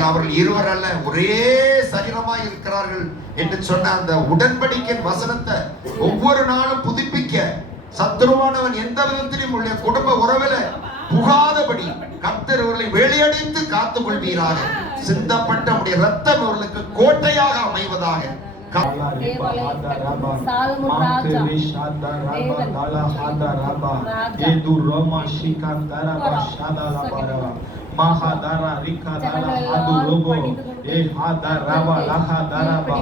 ஆகையால் அவர்கள் இருவர் அல்ல ஒரே சரீரமாய் இருக்கிறார்கள் என்று சொன்ன அந்த உடன்படிக்கையின் வசனத்தை ஒவ்வொரு நாளும் புதுப்பிக்க சத்துருவானவன் எந்த விதத்திலும் உள்ள குடும்ப உறவில புகாதபடி கர்த்தர் அவர்களை வேலையடைத்து காத்துக் கொள்வீராக. சிந்தப்பட்ட உடைய ரத்தம் அவர்களுக்கு கோட்டையாக அமைவதாக. Mahadara Rikadara Hadu Robo E Hada Raba Laha Daraba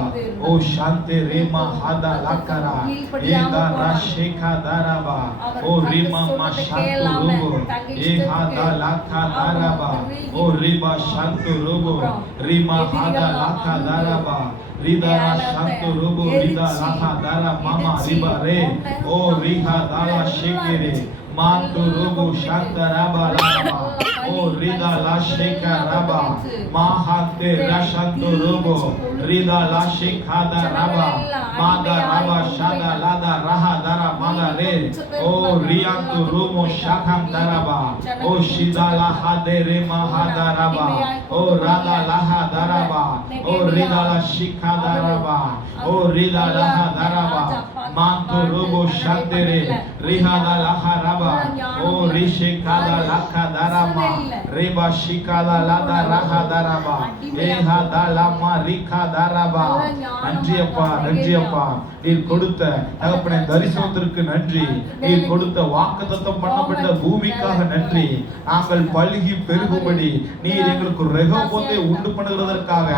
O Shante Rema Hada Lakara E Dara Sheka Daraba O Rima Mashantu Robo E Hada Laka Daraba O Riba Shantu Robo Rima Hada Laka Daraba Ridara Shantu Robo Rida Laha Dara Mama Riba Re O Riha Dara Shekere Mantu Robo Shanta Raba Lama O Rida La Sheka Raba Mahante Rashantu Robo Rida La Shekada Raba Maga Raba Shada Lada Raha Dara Maga Re O Riantu Romo Shakam Daraba O Shida Laha Dere Mahada Raba O Rada Laha Daraba O Rida La Shikada Raba O Rida Laha Daraba Mantu Robo Shantere Rihada Laha Raba O Rishekada Laka Darama Reba Shikada Lada Raha Daraba Ehada Lama Rika Daraba நன்றியப்பா நன்றியப்பா நீர் கொடுத்த தகப்பனே தரிசனத்திற்கு நன்றி. நீர் கொடுத்த வாக்குத்தத்தம் பண்ணப்பட்ட பூமிக்காக நன்றி. நாங்கள் பல்கி பெருகும்படி நீர் எங்களுக்கு ரெகோபோத்தை உண்டு பண்ணுகிறதற்காக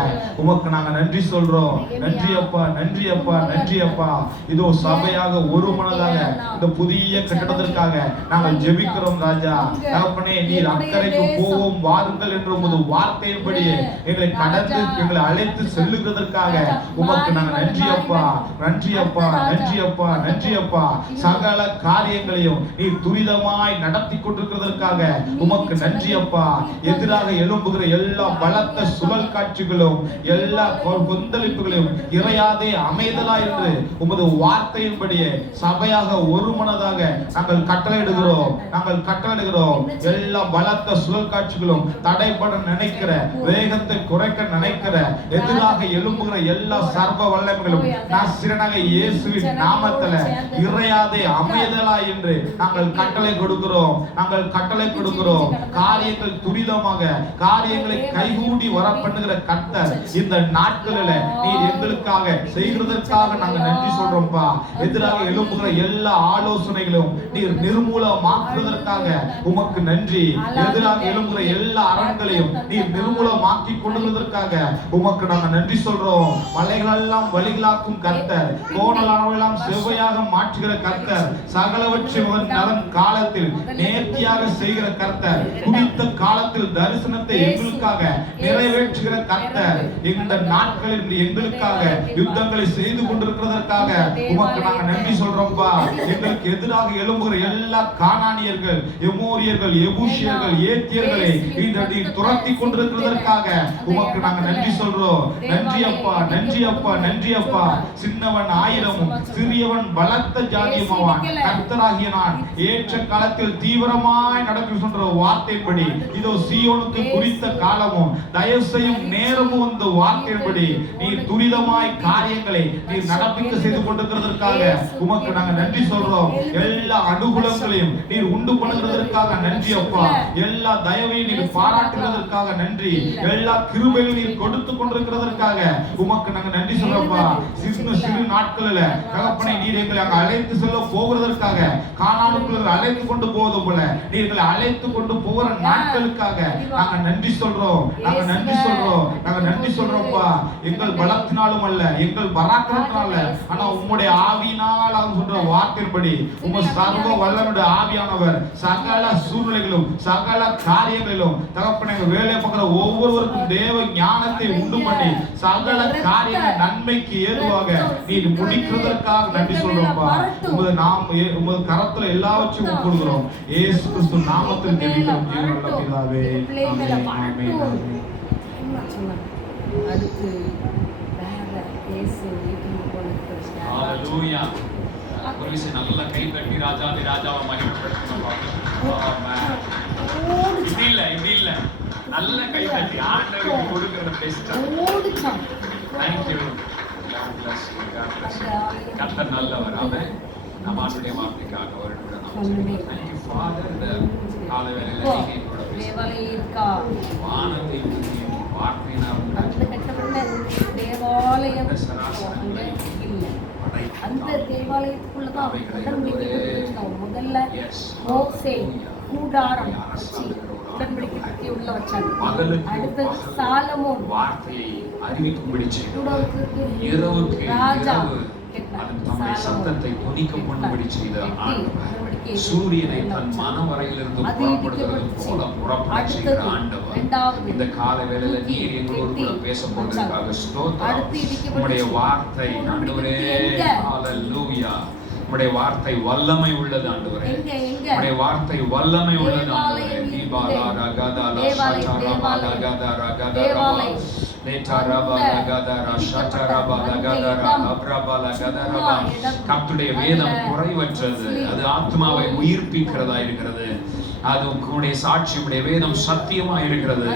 உமக்கு நாங்க நன்றி சொல்றோம். நன்றியப்பா நன்றியப்பா நன்றியப்பா. இதோ சபையாக ஒரு மனதாக இந்த புதிய கட்டடத்திற்காக நாங்கள் ஜெபிக்கிறோம் ராஜா. தகப்பனே நீர் அக்கறைக்கு போவோம் வாருங்கள் என்ற உமது வார்த்தையின்படி எங்களை கடந்து எங்களை அழைத்து செல்லுகிறதற்காக உமக்கு நாங்கள் நன்றியப்பா நன்றியப்பா நன்றியப்பா நன்றியப்பா. சகல காரியங்களையும் நீர் துரிதமாய் நடத்தி கொண்டிருக்கிறதற்காக உமக்கு நன்றியப்பா. எதிராக எழும்புகிற எல்லா பலத்த சுழல் காட்சிகளும் எல்லா கொந்தளிப்புகளையும் இறையாதே அமைதலா என்று உமது வார்த்தையின்படியே சபையாக ஒரு மனதாக நாங்கள் கட்டளையிடுகிறோம் நாங்கள் கட்டளையிடுகிறோம். எல்லா பலத்த சுழல் காட்சிகளும் தடைபட நினைக்கிற வேகத்தை குறைக்க நினைக்கிற எதிராக எழும்புகிற எல்லா சர்வ வல்லமைகளும் நசரேயனாகிய இயேசுவின் நாமத்திலே இறையாதே அமைதலா என்று நாங்கள் கட்டளை கொடுக்கிறோம் நாங்கள் கட்டளை கொடுக்கிறோம். காரியங்கள் துரிதமாக காரியங்களை கைகூடி வர பண்ணுகிற கர்த்தர் இந்த நாட்களில் நீர் எங்களுக்காக செய்கிறதற்காக நாங்கள் நன்றி சொல்றோம்ப்பா. எதிராக எழும்புகிற எல்லா ஆலோசனைகளும் நீர் நிர்மூலமாக்குவதற்காக உமக்கு நன்றி. எதிராக எழும்புகிற எல்லா அரண்களையும் நீர் நிர்மூலமாக்கி கொள்வதற்காக உமக்கு நாங்கள் நன்றி சொல்றோம். மலைகளெல்லாம் வழிகளாக்கும் கர்த்தர், கோணலானவெல்லாம் செவ்வையாக மாற்றுகிற கர்த்தர், சகலவற்றையும் நலன் காலத்தில் நேர்த்தியாக செய்கிற கர்த்தர், குறித்த காலத்தில் தரிசனத்தை எங்களுக்காக நிறைவேற்றுகிற கர்த்தர், இந்த நாட்களில் எங்களுக்காக யுத்தங்களை செய்து கொண்டிருக்கிறதற்காக உமக்கு நாங்கள் நன்றி சொல்றோம்ப்பா. எங்களுக்கு எதிராக எழும்புகிற எல்லா கானானியர்கள், எமோரியர்கள், எபூசியர்கள், ஏத்தியர்களை துரத்தி கொண்டிருக்கிறதற்காக உமக்கு நாங்கள் நன்றி சொல்றோம். நன்றி அப்பா நன்றி அப்பா நன்றி அப்பா. சின்னவன் ஆயிரமும் சிறியவன் பலத்த ஜாதியுமாவான். கர்த்தராகிய நான் ஏற்ற காலத்தில் தீவிரமாய் நடக்கும் சொல்ற வார்த்தைப்படி இதோ சீயோனுக்கு குறித்த காலமும் தயவு செய்யும் நேரமும் இந்த வார்த்தைப்படி நீர் துரிதமாய் காரியங்களை நீர் நடப்பிக்க செய்து கொண்டிருக்கிறதற்காக உமக்கு நாங்கள் நன்றி சொல்றோம். எல்லா அனுகூலங்களையும் நீர் உண்டு பண்ணுகிறதற்காக நன்றி அப்பா. எல்லா தயவையும் நீர் பாராட்டுகிறதற்காக நன்றி. எல்லா கிருபைகளையும் நீர் கொடுத்து கொண்டிருக்கிறதற்காக உமக்கு நாங்கள் நன்றி சொல்றோம்ப்பா. சிறு நாட்களில் தகப்பனை நீர் எங்களை அங்க அழைத்து செல்ல போகிறதற்காக கானானுக்குள்ள அழைத்து கொண்டு போவது போல நீர்களை அழைத்து கொண்டு போகிற நாட்களுக்காக நாங்க நன்றி சொல்றோம் நாங்க நன்றி சொல்றோம் நாங்க நன்றி சொல்றோம்ப்பா. எங்கள் பலத்தினாலும் அல்ல எங்கள் பராக்கிரமத்தினால ஆனா உம்முடைய ஆவியினால் சொல்ற வார்த்தையின்படி உங்க சர்வ வல்லமையுடைய ஆவியானவர் சகல சூழ்நிலைகளும் சகல காரியங்களிலும் தகப்பனை வேலை பார்க்கிற ஒவ்வொருவருக்கும் தேவ ஞானத்தை உண்டு பண்ணி சகல காரியங்கள் நன்மைக்கு ஏதுவாக நீர் முடிக்கிறதற்காக நன்றி சொல்றோம்ப்பா. உமது நாம் உமது கரத்துல எல்லாவற்றையும் ஒப்புக்கொள்கிறோம். இயேசு கிறிஸ்து நாமத்தில் ஜெபிக்கிறோம் ஜீவனுள்ள பிதாவே. ஆமென் ஆமென். அடுத்து வேற இயேசு வீட்டுக்கு போனதுக்கு ஹalleluya. ஒரு விஷயம் நல்ல கை தட்டி ராஜாதி ராஜாவை மகிமைப்படுத்தணும். ஆமென். இப்படி இல்ல நல்ல கை தட்டி ஆண்டவருக்கு கொடுக்கிற ஓடிச்சான். Thank you. God bless you. God bless you. கர்த்தர் நல்லவர். ஆமென். நம்ம ஆண்டுடைய வார்த்தைக்காக ஒரு நிமிடம் நாம் ஜெபிப்போம். Thank you Father. இந்த காலை வேளையில நீங்க எங்களோட தேவாலயம் இருக்கா? வானத்தை பூமியையும் வார்த்தையினால் அந்த கட்டப்பட்ட தேவாலயம் அந்த சராசரங்களை இல்ல. அந்த தேவாலயத்துக்குள்ளதான் உடன்படிக்கை வச்சிருக்காங்க. முதல்ல Yes. மோசே கூடாரம் வச்சு உடன்படிக்கை கட்டி உள்ள வச்சாங்க. அடுத்தது சாலமோன் வார்த்தையை அறிவிக்கும்படி செய்தார். இரவுக்கு இரவுக்கு ராஜா இரவு அதன் தம்முடைய சத்தத்தை துணிக்க பண்ணும்படி செய்த ஆண்டவர். சூரியனை தன் மனவரையிலிருந்து புறப்படுகிறது போல புறப்பட செய்த ஆண்டவர். இந்த காலை வேளையில நீர் எங்களோடு கூட பேச போவதற்காக ஸ்தோத்திரம். உம்முடைய வார்த்தை ஆண்டவரே, ஹalleluya. உம்முடைய வார்த்தை வல்லமை உள்ளது ஆண்டவரே. உம்முடைய வார்த்தை வல்லமை உள்ளது ஆண்டவரே. தீபாலா ரகதாலா சச்சரபா ரகதாரா ரகதாரா லேட்டாரபா ரகதாரா சச்சரபா ரகதாரா அப்ரபா ரகதாரா. கர்த்தருடைய வேதம் குறைவற்றது. அது ஆத்மாவை உயிர்ப்பிக்கிறதா இருக்கிறது. அது உங்களுடைய சாட்சி, உடைய வேதம் சத்தியமா இருக்கிறது.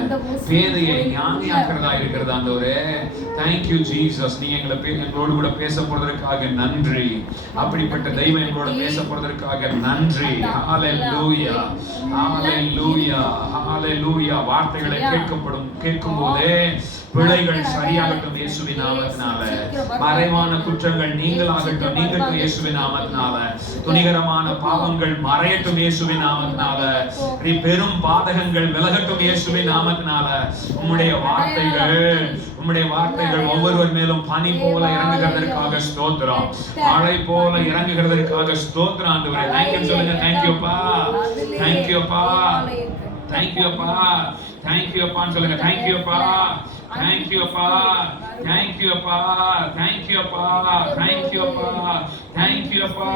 பேதையை ஞானியாக்குறதா இருக்கிறது ஆண்டவரே. Thank you Jesus. நீ எங்களோடு கூட பேச போறதற்காக நன்றி. அப்படிப்பட்ட தெய்வம் எங்களோட பேச போறதற்காக நன்றி. ஹalleluya, ஹalleluya, ஹalleluya. வார்த்தைகளை கேட்கும் போதே பிழைகள் சரியாகட்டும் இயேசுவின் நாமத்தினால. மறைவான குற்றங்கள் நீங்கட்டும் இயேசுவின் நாமத்தினால. துணிகரமான பாவங்கள் மறையட்டும் இயேசுவின் நாமத்தினால. பெரும் பாதகங்கள் விலகட்டும் இயேசுவின் நாமத்தினால. உம்முடைய வார்த்தைகள் ஒவ்வொருவர் மேலும் பனி போல இறங்குகிறதற்காக ஸ்தோத்திரம். மழை போல இறங்குகிறதற்காக ஸ்தோத்திரம் ஆண்டவரே. தேங்க்யூ சொல்லுங்க. தேங்க்யூப்பா, தேங்க்யூப்பா, தேங்க்யூப்பா, தேங்க்யூப்பான்னு சொல்லுங்க. தேங்க்யூப்பா, தேங்க்யூப்பா, தேங்க்யூப்பா, தேங்க்யூப்பா, தேங்க்யூப்பா, தேங்க்யூப்பா.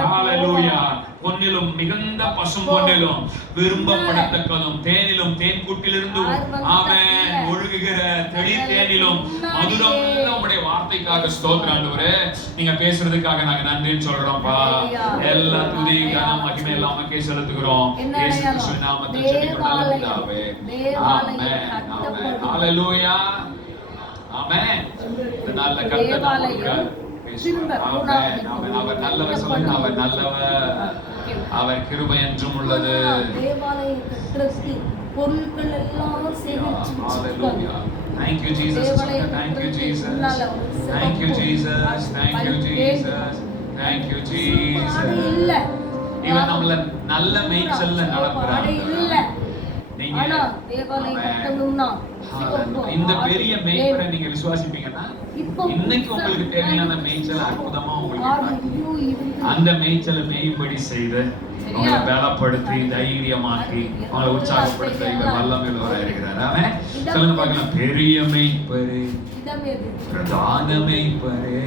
ஹalleluya. பொன்னிலும் மிகுந்த பசும் பொன்னிலும் விரும்பப்படத்தக்கதும் தேனிலும் தேன்கூட்டிலிருந்து ஆமென் ஒழுகுகிற தெளிர் தேனிலும் மதுரமுள்ள உம்முடைய வார்த்தைக்காக ஸ்தோத்திரம் ஆண்டவரே. நீங்க பேசுறதுக்காக நாங்க நன்றின்னு சொல்றோம்ப்பா. எல்லா துதி கனம் மகிமை எல்லாம் உமக்கே செலுத்துகிறோம். இயேசு கிறிஸ்துவின் நாமத்தில் ஜெபிக்கிறோம் பிதாவே. ஆமென், ஆமென். ஹalleluya, ஆமென். இந்த நாள்ல கர்த்தர் நமக்கு அவர் நல்லவர் சொல்லுங்க. அவர் நல்லவர். அவர் கிருபை என்றும் உள்ளது. பொருட்கள் எல்லாம் சேமிச்சு Hallelujah. Thank you Jesus. Thank you Jesus. Thank you Jesus. Thank you Jesus. Thank you Jesus. இவன் நம்மள நல்ல மேய்ச்சல்ல நடத்துறாங்க. நீங்க இந்த பெரிய மேய்ப்பரை நீங்க விசுவாசிப்பீங்கன்னா இன்னைக்கு உங்களுக்கு தேவையான மேய்ச்சல் அற்புதமா உங்களுக்கு அந்த மேய்ச்சலை மேய்படி செய்து உங்களை பலப்படுத்தி தைரியமாக்கி உங்களை உற்சாகப்படுத்த இவர் வல்லமையுள்ளவராக இருக்கிறார். அவன் சொல்லுங்க பார்க்கலாம். பெரிய மேய்ப்பரே, பிரதான மேய்ப்பரே,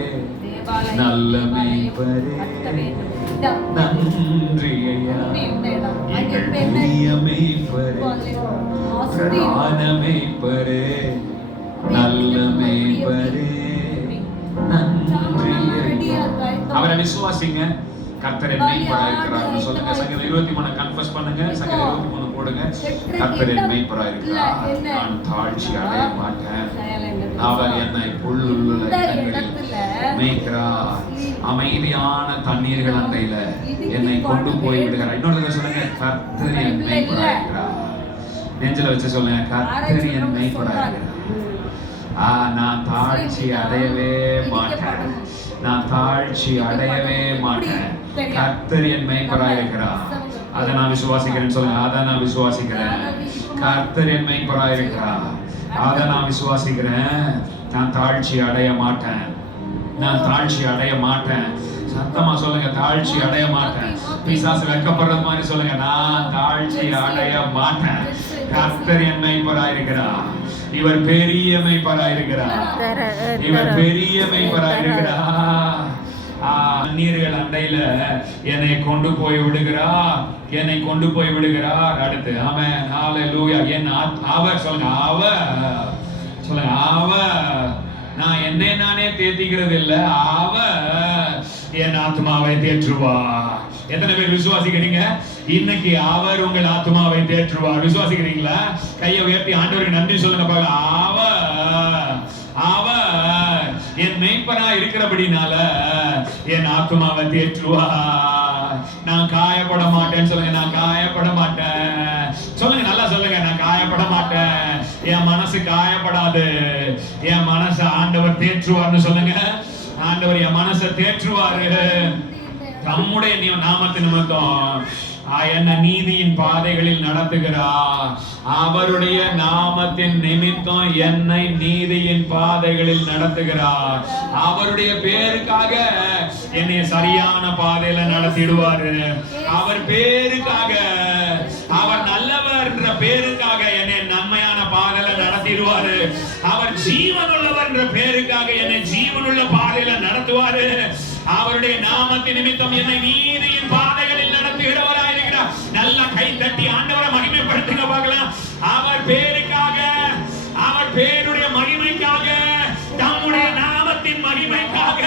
நல்ல மேய்ப்பரே, நன்றி ஐயா. எங்கள் பெரிய மேய்ப்பரே, பிரதான மேய்ப்பரே, நல்ல மேய்ப்பரே, நன்றி ஐயா. அவரை விசுவாசிங்க. கர்த்தர் என் மேய்ப்பராய் இருக்கிறார் சொல்லுங்க. சங்கீதம் 23 கன்ஃபஸ் பண்ணுங்க. சங்கீதம் 23 போடுங்க. கர்த்தர் என் மேய்ப்பராய் இருக்கிறார். நான் தாழ்ச்சி அடைய மாட்டேன். அவர் என்னை புல்லுள்ள இடங்களில் மேய்க்கிறார். அமைதியான தண்ணீர்கள் அண்டையில என்னை கொண்டு போய் விடுகிறார். இன்னொரு சொல்லுங்க. கர்த்தர் என் மேய்ப்பராய் இருக்கிறார். நெஞ்சில வச்சு சொல்லுங்க. கர்த்தர் என் மேய்ப்பராய் இருக்கிறார். நான் தாழ்ச்சி அடையவே மாட்டேன். நான் தாழ்ச்சி அடையவே மாட்டேன். கர்த்தர் என் மேய்ப்பராய் இருக்கிறார். அதை நான் விசுவாசிக்கிறேன் சொல்லுங்க. அதை நான் விசுவாசிக்கிறேன். கர்த்தர் என் மேய்ப்பராய் இருக்கிறார். அதை நான் விசுவாசிக்கிறேன். நான் தாழ்ச்சி அடைய மாட்டேன். நான் தாழ்ச்சி அடைய மாட்டேன். சத்தமா சொல்லுங்க. தாழ்ச்சி அடைய மாட்டேன். பிசாசு வெட்கப்படுறது மாதிரி சொல்லுங்க. நான் தாழ்ச்சி அடைய மாட்டேன். கர்த்தர் என் மேய்ப்பராய் இருக்கிறார். இவர் பெரிய மேய்ப்பராய் இருக்கிறார். இவர் பெரிய மேய்ப்பராய் இருக்கிறார். நீர்கள் அண்டையில என்னை கொண்டு போய் விடுகிறார். என்னை கொண்டு போய் விடுகிறார். அடுத்து ஆமென், ஹalleluya. அவர் சொல்லுங்க. அவர் சொல்லுங்க. அவர் நான் என்னை நானே தேத்திக்கிறது இல்ல. அவர் என் ஆத்மாவை தேற்றுவார். எத்தனை பேர் விசுவாசிக்கிறீங்க? இன்னைக்கு அவர் உங்கள் ஆத்மாவை தேற்றுவார். விசுவாசிக்கிறீங்களா? கையை உயர்த்தி ஆண்டவருக்கு நன்றி சொல்லுங்க. அவர் இருக்கிறபடினால என் ஆத்துமாவை தேற்றுவா. நான் காயப்பட மாட்டேன்னு சொல்லுங்க. நான் காயப்பட மாட்டேன் சொல்லுங்க. நல்லா சொல்லுங்க. நான் காயப்பட மாட்டேன். என் மனசு காயப்படாது. என் மனசை ஆண்டவர் தேற்றுவார்னு சொல்லுங்க. ஆண்டவர் என் மனசை தேற்றுவாரு. நம்முடைய நாமத்து நிமித்தம் என்ன நீதியின் பாதைகளில் நடத்துகிறார். அவருடைய நாமத்தின் நிமித்தம் என்னை நீதியின் பாதைகளில் நடத்துகிறார். அவருடைய பேருக்காக என்னை சரியான பாதையில நடத்திடுவாரு. அவர் பேருக்காக, அவர் நல்லவர் என்ற பேருக்காக என்னை நன்மையான பாதையில நடத்திடுவாரு. அவர் ஜீவனுள்ளவர் என்ற பேருக்காக என்னை ஜீவனுள்ள பாதையில நடத்துவாரு. அவருடைய நாமத்தின் நிமித்தம் என்னை நீதியின் பாதைகளில் நடத்துகிறவராயிருக்கிறார். நல்லா கை தட்டி ஆண்டவரை மகிமைப்படுத்துங்க பார்க்கலாம். அவர் பேருக்காக, அவர் பேருடைய மகிமைக்காக, தம்முடைய நாமத்தின் மகிமைக்காக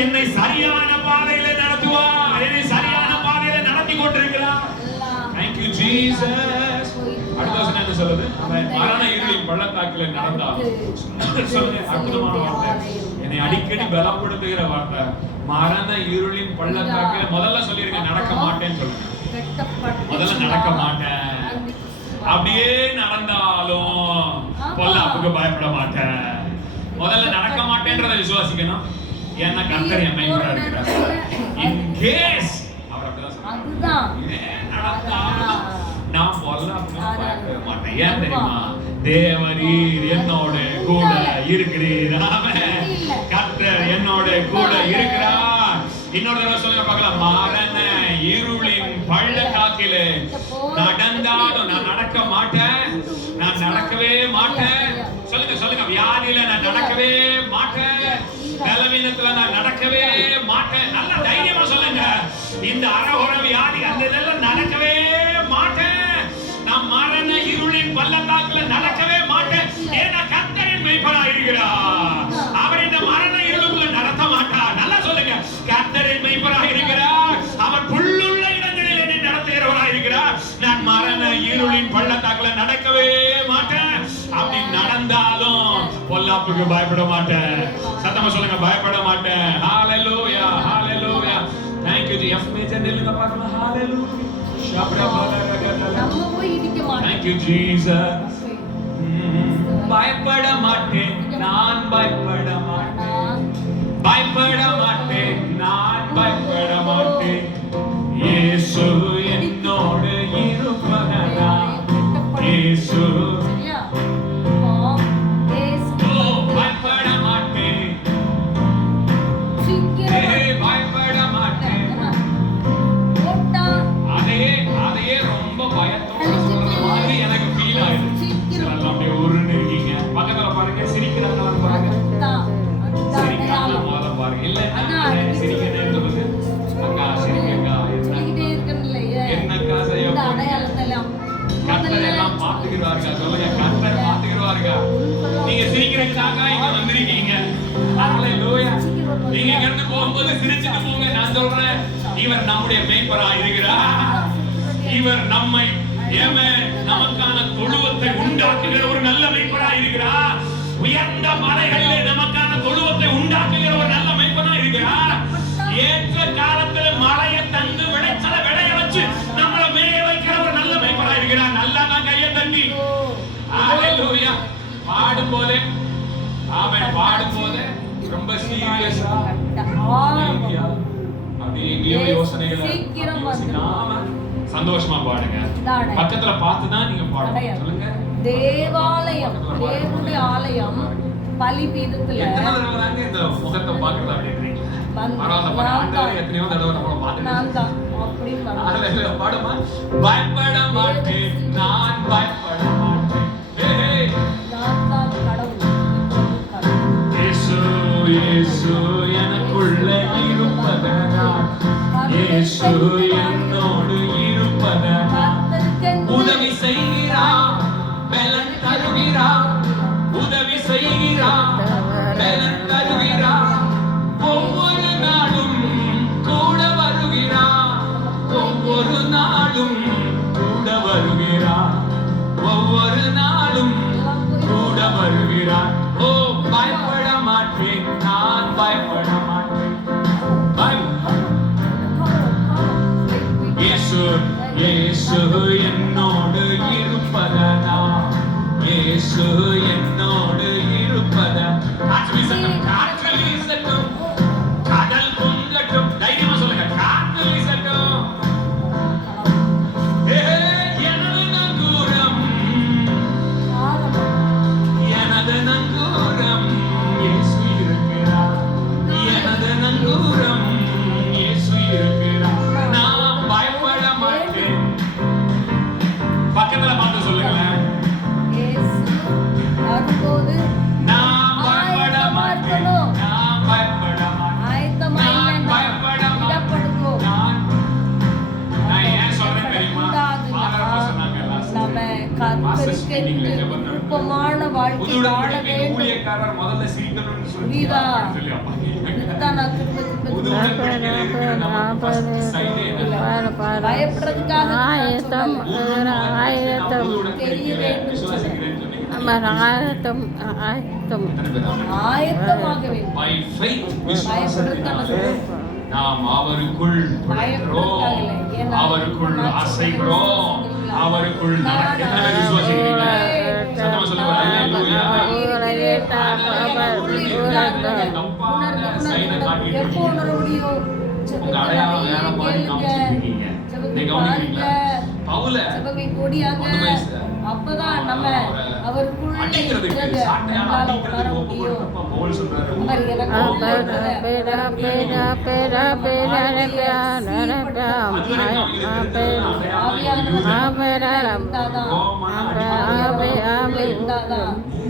என்னை சரியான பாதையில நடத்துவார். என்னை சரியான பாதையில நடத்தி கொண்டிருக்கிறார். Thank you Jesus. அடுத்த வசனம் என்ன சொல்லுது? அவன் மரண இருளின் பள்ளத்தாக்கில் நடந்தார். சொல்லுங்க. அற்புதமான வார்த்தை. என்னை அடிக்கடி பலப்படுத்துகிற வார்த்தை. மரண இருளின் பள்ளத்தாக்கில் முதல்ல சொல்லிருக்க நடக்க மாட்டேன்னு சொல்லுங்க. முதல்ல நடக்க மாட்டேன். அப்படியே நடந்தாலும் பொல்லாப்புக்கு பயப்பட மாட்டேன். முதல்ல நடக்க மாட்டேன்றதை விசுவாசிக்கணும். ஏன்னா கர்த்தர் என் மேய்ப்பரா இருக்கிறார். இன் கேஸ் அவர் அப்படிதான் சொல்றாரு. நடந்தாலும் நான் பொல்லாப்புக்கு பயப்பட மாட்டேன். ஏன் தெரியுமா? தேவரீர் என்னோட கூட இருக்கிறீர். கர்த்தர் என்னோட கூட இருக்கிறார். இன்னொரு தடவை சொல்லுங்க பார்க்கலாம். மரண இருளின் பள்ளத்தாக்கிலே நடந்தாலும் நான் நடக்க மாட்டேன். நான் நடக்கவே மாட்டேன். சொல்லுங்க சொல்லுங்க. வியாதியில நான் நடக்கவே மாட்டேன். பலவீனத்துல நான் நடக்கவே மாட்டேன். நல்ல தைரியமா சொல்லுங்க. இந்த அரகுர வியாதி அந்த இதெல்லாம் நடக்கவே மாட்டேன். நான் மரண இருளின் பள்ளத்தாக்குல நடக்கவே மாட்டேன். ஏன்னா கர்த்தரின் மேய்ப்பரா இருக்கிறார். அவர் இந்த மரண இருளுக்குள்ள நடத்த மாட்டார். நல்லா சொல்லுங்க. கர்த்தரின் மேய்ப்பரா இருக்கிறார். அவர் புல்லுள்ள இடங்களில் என்னை நடத்துகிறவரா இருக்கிறார். நான் மரண இருளின் பள்ளத்தாக்குல நடக்கவே மாட்டேன். அப்படி நடந்தாலும் பொல்லாப்புக்கு பயப்பட மாட்டேன். சத்தமா சொல்லுங்க. பயப்பட மாட்டேன். ஹalleluya hallelujah. Thank you Jesus. F major நில்லுங்க பார்க்கலாம். hallelujah. Thank you Jesus. பயப்பட மாட்டேன். நான் பயப்பட மாட்டேன். பயப்பட மாட்டேன். நான் பயப்பட மாட்டேன். இயேசு என்னோடு இருப்பதனால். இயேசு பயப்பட மாட்டேன். பயப்பட மாட்டேன். அதே ரொம்ப பயத்தோட சொல்ற மாதிரி எனக்கு ஃபீல் ஆயிடுச்சு. அப்படியே உருன்னு இருக்கீங்க. பக்கத்துல பாருங்க. சிரிக்கிறாங்களா பாருங்க. சிரிக்காம முதல்ல பாருங்க. இல்ல சிரிக்கிறேன்னு சொல்லுங்க. அக்கா சிரிக்கா. என்னக்கா செய்ய கர்த்தர் எல்லாம் பார்த்துக்கிறாருங்க. சொல்லுங்க. கர்த்தர் பார்த்துக்கிறாருங்க. நீங்க சிரிக்கிறதுக்காக இங்க வந்திருக்கீங்க. ஹalleluya. நீங்க இங்க போகும்போது சிரிச்சிட்டு போங்க. நான் சொல்றேன். இவர் நம்முடைய மேய்ப்பரா இருக்கிறார். இவர் நம்மை நமக்கான தொழுவத்தை உண்டாக்குகிற ஒரு நல்ல மேய்ப்பரா இருக்கிறார். உயர்ந்த மலைகளிலே நமக்கான தொழுவத்தை உண்டாக்குகிற ஒரு நல்ல மேய்ப்பரா இருக்கிறார். ஏற்ற காலத்துல மழையை தந்து விளைச்சலை விளைய வச்சு நம்மளை மேய வைக்கிற ஒரு நல்ல மேய்ப்பரா இருக்கிறார். நல்லா நான் கையை தட்டி ஹalleluya. பாடும்போதே ஆமென். பாடும்போதே ரொம்ப சீரியஸா அப்படியே எங்கேயோ யோசனைகளை யோசிக்காம சந்தோஷமா பாடுங்க. பக்கத்துல பார்த்துதான் நீங்க பாடுங்க. சொல்லுங்க. தேவாலயம், தேவனுடைய ஆலயம் பலிபீடத்துல எத்தனை தடவை தாங்க இந்த முகத்தை பார்க்கறதா அப்படின்றீங்க? பரவாயில்ல பாருங்க. எத்தனையோ தடவை நம்ம பார்த்துட்டோம். நான் தான் அப்படி ஹalleluya. பாடுமா. பயப்பட மாட்டேன். நான் பயப்பட மாட்டேன். நான் தான் கடவுள். இயேசு இயேசு எனக்குள்ள இருப்பதனால். இயேசு என்னோடு இருப்பதனால். உதவி செய்கிறார். பலன் தருகிறார். உதவி செய்கிறார். பலன் தருகிறார். ஒவ்வொரு நாளும் கூட வருகிறார். ஒவ்வொரு நாளும் கூட வருகிறார். ஒவ்வொரு நாளும் கூட வருகிறார். ஓ பயப்பட மாட்டேன். நான் பயப்பட மாட்டேன். என்னோடு இருப்பதா. காற்று வீசட்டும், காற்று வீசட்டும், கடல் பொங்கட்டும். தைரியமா சொல்லுங்க, காற்று வீசட்டும். எனது நங்கூரம், எனது நங்கூரம் இயேசு இருக்கிறார். எனது நங்கூரம் இயேசு இருக்கிறார். நான் பயப்பட மாட்டேன். பக்கத்துல பார்த்து சொல்லுங்களேன், இயேசு வரும்போது நான் பயப்பட மாட்டேன். நான் பயப்பட மாட்டேன். ஆயத்தமா நான் இல்லைன்னா பயப்பட மாட்டேன். இடப்படுவோம். நான் ஏன் சொல்றேன் தெரியுமா? ஆதாரமா சொன்னாங்க last நம்ம Masters meeting ல கர்த்தருக்கு ஜெபம் நடந்தது. விருப்பமான வாழ்க்கை புது வாழ உடன்படிக்கையின் வேண்டும். ஊழியக்காரர் முதல்ல சிரிக்கணும்னு புரியுதா? சொல்லி அப்பா கேட்டாங்க. இதுதான் நான் திரும்ப திரும்ப புது உடன்படிக்கையில இருக்கிற நம்ம first side என்ன? பயப்படுறதுக்காக ஆயத்தம் ஆயத்தம் தெரிய வேண்டும். விசுவாசிக்கிறேன்னு சொன்னீங்க. ஆயத்தம் ஆயத்தம் எத்தனை பேர் ஆமென்? ஆயத்தமாக வேண்டும். By faith விசுவாசத்தினாலே நாம் அவருக்குள் நுழைகிறோம். அவருக்குள் அசைகிறோம். அவருக்குள் எத்தனை பேர் விசுவாசிக்கிறீங்க? சத்தமா சொல்லுங்க, அல்லேலூயா. எப்போ உணர முடியும்? உங்க அடையாளம் வேற மாதிரி காமிச்சிட்டு இருக்கீங்க. நீங்க கவனிக்கிறீங்களா? பவுல செபவை கொடியாக அப்பதான் நம்ம அவருக்குள்ள அடிக்கிறதுக்கு இருக்கிறது சாட்டையால நம்மளால உணர அடிக்கிறதுக்கு ஒப்பு முடியும். கொடுத்தப்ப பவுல் சொல்றாரு, அவர் எனக்கு ஒப்புக்கொடுத்ததை பேரா பேரா பேரா பேரா பேரா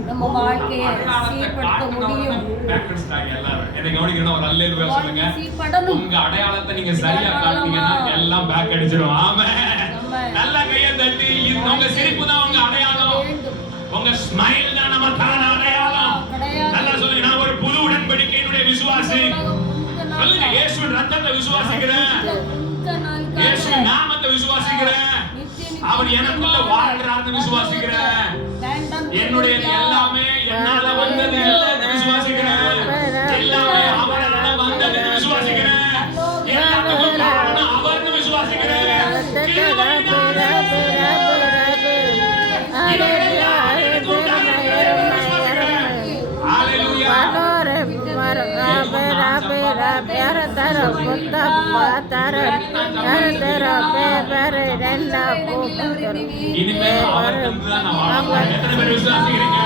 நம்ம வாழ்க்கையை சீர்படுத்த முடியும். என்னை கவனிக்கணும், ஒரு அல்லேலூயா சொல்லுங்க. சீர்படணும். உங்க அடையாளத்தை நீங்க சரியா காட்டீங்கன்னா எல்லாம் பேக் அடிச்சிடும். ஆமென். நல்ல கையை தட்டி, உங்க சிரிப்பு தான் உங்க அடையாளம். உங்க ஸ்மைல் தான் நமக்கான அடையாளம். நல்லா சொல்லுங்க, நான் ஒரு புது உடன்படிக்கையினுடைய விசுவாசி. சொல்லுங்க, இயேசுவின் ரத்தத்தை விசுவாசிக்கிறேன். இயேசுவின் நாமத்தை விசுவாசிக்கிறேன். அவர் எனக்குள்ள வாழ்கிறார்னு விசுவாசிக்கிறேன். என்னுடைய எல்லாமே என்னால வந்தது இல்லைன்னு விசுவாசிக்கிறேன். எல்லாமே அவரால வந்தது விசுவாசிக்கிறேன். எல்லாத்துக்கும் காரணம் அவர்னு விசுவாசிக்கிறேன். இனிமேல் அவர் தந்துதான் நான் வாழ்றேன். எத்தனை பேர் விசுவாசிக்கிறீங்க?